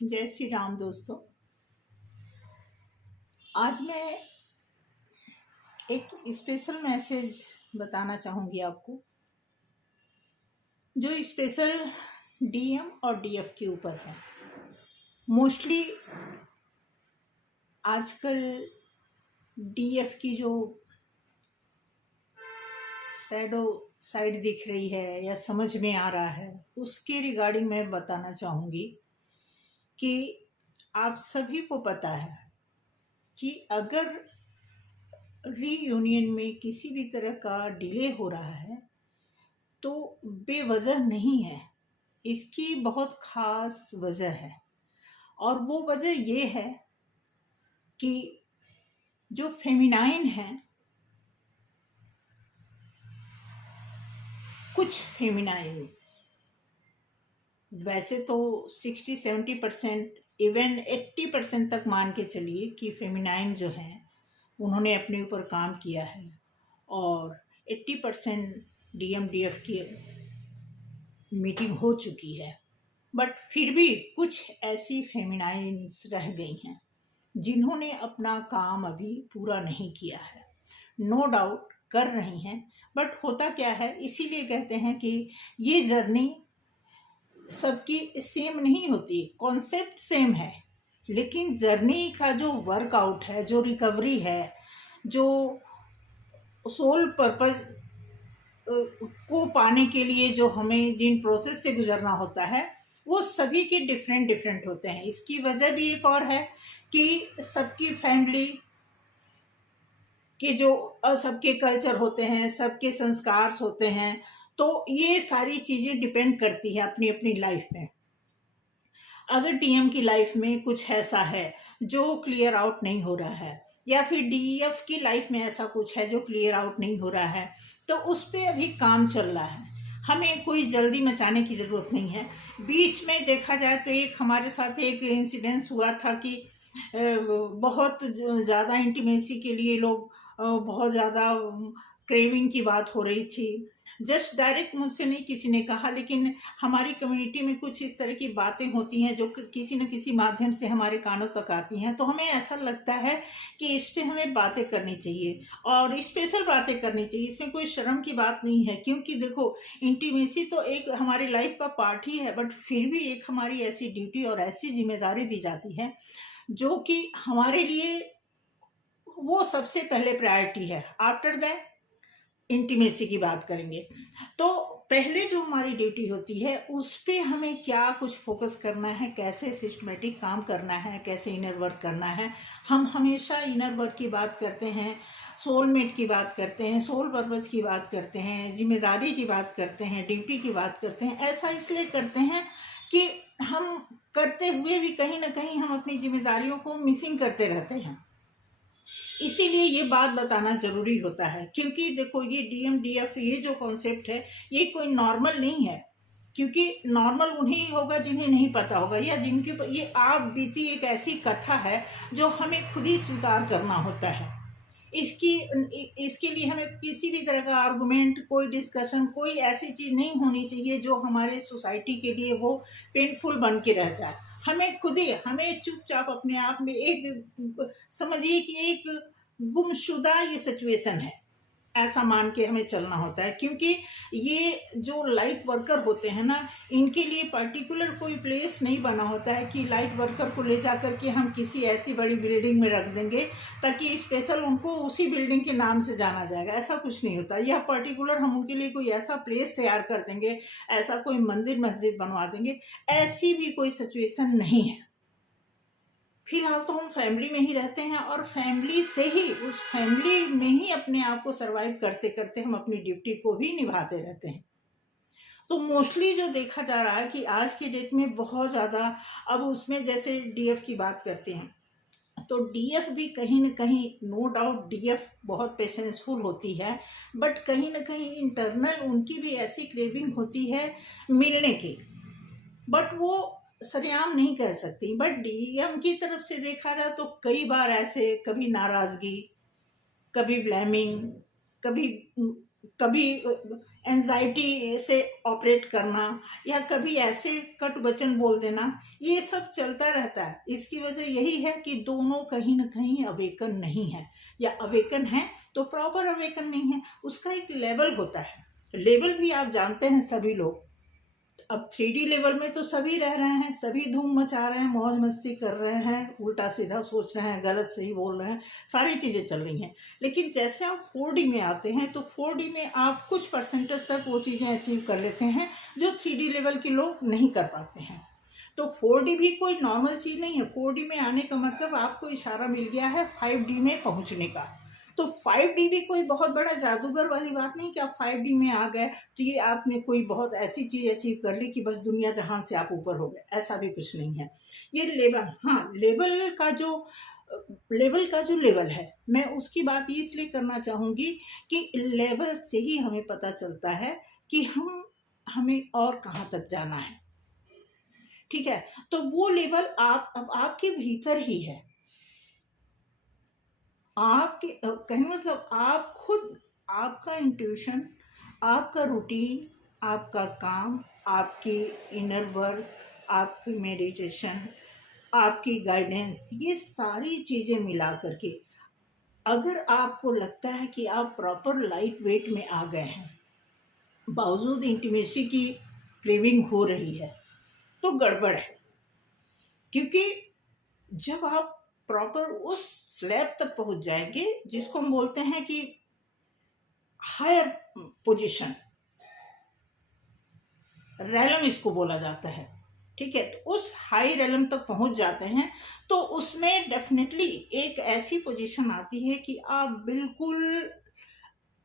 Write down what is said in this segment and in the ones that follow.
जय श्री राम दोस्तों। आज मैं एक स्पेशल मैसेज बताना चाहूँगी आपको, जो स्पेशल डीएम और डीएफ के ऊपर है। मोस्टली आजकल डीएफ की जो शैडो साइड दिख रही है या समझ में आ रहा है, उसके रिगार्डिंग मैं बताना चाहूँगी कि आप सभी को पता है कि अगर रीयूनियन में किसी भी तरह का डिले हो रहा है तो बेवजह नहीं है, इसकी बहुत ख़ास वजह है। और वो वजह ये है कि जो फेमिनाइन है, कुछ फेमिनाइंस, वैसे तो 60-70% इवन 80% तक मान के चलिए कि फेमिनाइन जो है उन्होंने अपने ऊपर काम किया है और 80% डीएम डीएफ की मीटिंग हो चुकी है। बट फिर भी कुछ ऐसी फेमिनाइंस रह गई हैं जिन्होंने अपना काम अभी पूरा नहीं किया है। नो डाउट कर रही हैं, बट होता क्या है, इसीलिए कहते हैं कि ये जर्नी सबकी सेम नहीं होती। कॉन्सेप्ट सेम है, लेकिन जर्नी का जो वर्कआउट है, जो रिकवरी है, जो सोल पर्पस को पाने के लिए जो हमें जिन प्रोसेस से गुजरना होता है, वो सभी के डिफरेंट डिफरेंट होते हैं। इसकी वजह भी एक और है कि सबकी फैमिली के जो सबके कल्चर होते हैं, सबके संस्कार होते हैं, तो ये सारी चीज़ें डिपेंड करती है अपनी अपनी लाइफ में। अगर डीएम की लाइफ में कुछ ऐसा है जो क्लियर आउट नहीं हो रहा है, या फिर डीएफ की लाइफ में ऐसा कुछ है जो क्लियर आउट नहीं हो रहा है, तो उस पर अभी काम चल रहा है। हमें कोई जल्दी मचाने की ज़रूरत नहीं है। बीच में देखा जाए तो एक हमारे साथ एक इंसिडेंस हुआ था कि बहुत ज़्यादा इंटीमेसी के लिए लोग बहुत ज़्यादा क्रेविंग की बात हो रही थी। जस्ट डायरेक्ट मुझसे नहीं किसी ने कहा, लेकिन हमारी कम्युनिटी में कुछ इस तरह की बातें होती हैं जो किसी न किसी माध्यम से हमारे कानों तक आती हैं। तो हमें ऐसा लगता है कि इस पे हमें बातें करनी चाहिए और स्पेशल बातें करनी चाहिए। इसमें कोई शर्म की बात नहीं है, क्योंकि देखो, इंटीमेसी तो एक हमारी लाइफ का पार्ट ही है, बट फिर भी एक हमारी ऐसी ड्यूटी और ऐसी जिम्मेदारी दी जाती है जो कि हमारे लिए वो सबसे पहले प्रायोरिटी है। आफ्टर दैट इंटीमेसी की बात करेंगे, तो पहले जो हमारी ड्यूटी होती है उस पे हमें क्या कुछ फोकस करना है, कैसे सिस्टमेटिक काम करना है, कैसे इनर वर्क करना है। हम हमेशा इनर वर्क की बात करते हैं, सोलमेट की बात करते हैं, सोल पर्पस की बात करते हैं, जिम्मेदारी की बात करते हैं, ड्यूटी की बात करते हैं। ऐसा इसलिए करते हैं कि हम करते हुए भी कहीं ना कहीं हम अपनी जिम्मेदारियों को मिसिंग करते रहते हैं। इसीलिए ये बात बताना ज़रूरी होता है, क्योंकि देखो, ये डीएम डीएफ ये जो कॉन्सेप्ट है, ये कोई नॉर्मल नहीं है। क्योंकि नॉर्मल उन्हीं होगा जिन्हें नहीं पता होगा, या जिनके ये आप बीती एक ऐसी कथा है जो हमें खुद ही स्वीकार करना होता है। इसके लिए हमें किसी भी तरह का आर्गुमेंट, कोई डिस्कशन, कोई ऐसी चीज़ नहीं होनी चाहिए जो हमारे सोसाइटी के लिए वो पेनफुल बन के रह जाए। हमें खुद ही, हमें चुपचाप अपने आप में एक, समझिए कि एक गुमशुदा ये सिचुएशन है, ऐसा मान के हमें चलना होता है। क्योंकि ये जो लाइट वर्कर होते हैं ना, इनके लिए पर्टिकुलर कोई प्लेस नहीं बना होता है कि लाइट वर्कर को ले जा करके हम किसी ऐसी बड़ी बिल्डिंग में रख देंगे ताकि स्पेशल उनको उसी बिल्डिंग के नाम से जाना जाएगा। ऐसा कुछ नहीं होता। यह पर्टिकुलर हम उनके लिए कोई ऐसा प्लेस तैयार कर देंगे, ऐसा कोई मंदिर मस्जिद बनवा देंगे, ऐसी भी कोई सिचुएशन नहीं है। फिलहाल तो हम फैमिली में ही रहते हैं और फैमिली से ही, उस फैमिली में ही अपने आप को सरवाइव करते करते हम अपनी ड्यूटी को भी निभाते रहते हैं। तो मोस्टली जो देखा जा रहा है कि आज की डेट में बहुत ज़्यादा, अब उसमें जैसे डीएफ की बात करते हैं तो डीएफ भी कहीं ना कहीं, नो डाउट डीएफ बहुत पेशेंसफुल होती है, बट कहीं ना कहीं इंटरनल उनकी भी ऐसी क्रेविंग होती है मिलने की, बट वो सरेआम नहीं कह सकती। बट डीएम की तरफ से देखा जाए तो कई बार ऐसे, कभी नाराज़गी, कभी ब्लेमिंग, कभी कभी एंजाइटी से ऑपरेट करना या कभी ऐसे कट वचन बोल देना, ये सब चलता रहता है। इसकी वजह यही है कि दोनों कहीं ना कहीं अवेकन नहीं है, या अवेकन है तो प्रॉपर अवेकन नहीं है। उसका एक लेवल होता है, लेवल भी आप जानते हैं सभी लोग। अब 3D लेवल में तो सभी रह रहे हैं, सभी धूम मचा रहे हैं, मौज मस्ती कर रहे हैं, उल्टा सीधा सोच रहे हैं, गलत सही बोल रहे हैं, सारी चीज़ें चल रही हैं। लेकिन जैसे आप 4D में आते हैं तो 4D में आप कुछ परसेंटेज तक वो चीज़ें अचीव कर लेते हैं जो 3D लेवल के लोग नहीं कर पाते हैं। तो 4D भी कोई नॉर्मल चीज़ नहीं है। 4D में आने का मतलब आपको इशारा मिल गया है 5D में पहुंचने का। तो 5D भी कोई बहुत बड़ा जादूगर वाली बात नहीं कि आप 5D में आ गए तो ये आपने कोई बहुत ऐसी चीज़ अचीव कर ली कि बस दुनिया जहान से आप ऊपर हो गए, ऐसा भी कुछ नहीं है। ये लेवल, हाँ, लेवल का जो लेवल है, मैं उसकी बात ये इसलिए करना चाहूँगी कि लेवल से ही हमें पता चलता है कि हमें और कहाँ तक जाना है। ठीक है, तो वो लेवल अब आपके भीतर ही है। आपके कहने मतलब आप खुद, आपका इंट्यूशन, आपका रूटीन, आपका काम, आपकी इनर वर्क, आपकी मेडिटेशन, आपकी गाइडेंस, ये सारी चीज़ें मिला करके अगर आपको लगता है कि आप प्रॉपर लाइट वेट में आ गए हैं, बावजूद इंटीमेसी की क्रेविंग हो रही है, तो गड़बड़ है। क्योंकि जब आप प्रॉपर उस स्लैब तक पहुंच जाएंगे जिसको हम बोलते हैं कि हायर पोजीशन, रैलम इसको बोला जाता है, ठीक है, तो उस हाई रैलम तक पहुंच जाते हैं तो उसमें डेफिनेटली एक ऐसी पोजीशन आती है कि आप बिल्कुल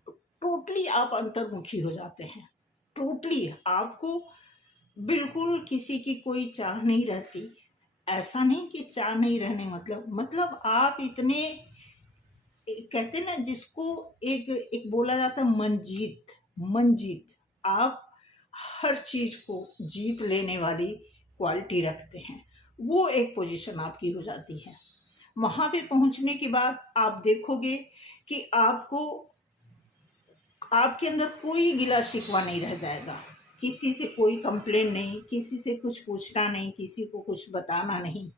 टोटली आप अंतर्मुखी हो जाते हैं। टोटली आपको बिल्कुल किसी की कोई चाह नहीं रहती। ऐसा नहीं कि चाह नहीं रहने मतलब आप इतने, कहते ना जिसको एक बोला जाता है मंजीत, आप हर चीज को जीत लेने वाली क्वालिटी रखते हैं। वो एक पोजीशन आपकी हो जाती है। वहां पे पहुंचने के बाद आप देखोगे कि आपके अंदर कोई गिला शिकवा नहीं रह जाएगा, किसी से कोई कंप्लेन नहीं, किसी से कुछ पूछना नहीं, किसी को कुछ बताना नहीं,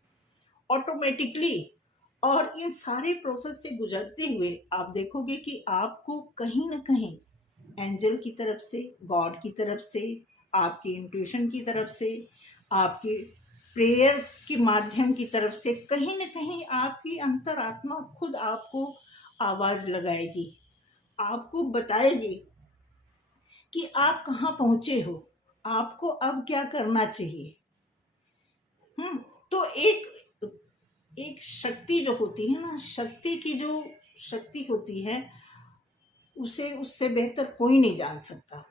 ऑटोमेटिकली। और इन सारे प्रोसेस से गुजरते हुए आप देखोगे कि आपको कहीं ना कहीं एंजल की तरफ से, गॉड की तरफ से, आपकी इंट्यूशन की तरफ से, आपके प्रेयर के माध्यम की तरफ से कहीं ना कहीं आपकी अंतरात्मा खुद आपको आवाज लगाएगी, आपको बताएगी कि आप कहाँ पहुंचे हो, आपको अब क्या करना चाहिए। तो एक शक्ति जो होती है ना, शक्ति की जो शक्ति होती है उसे उससे बेहतर कोई नहीं जान सकता।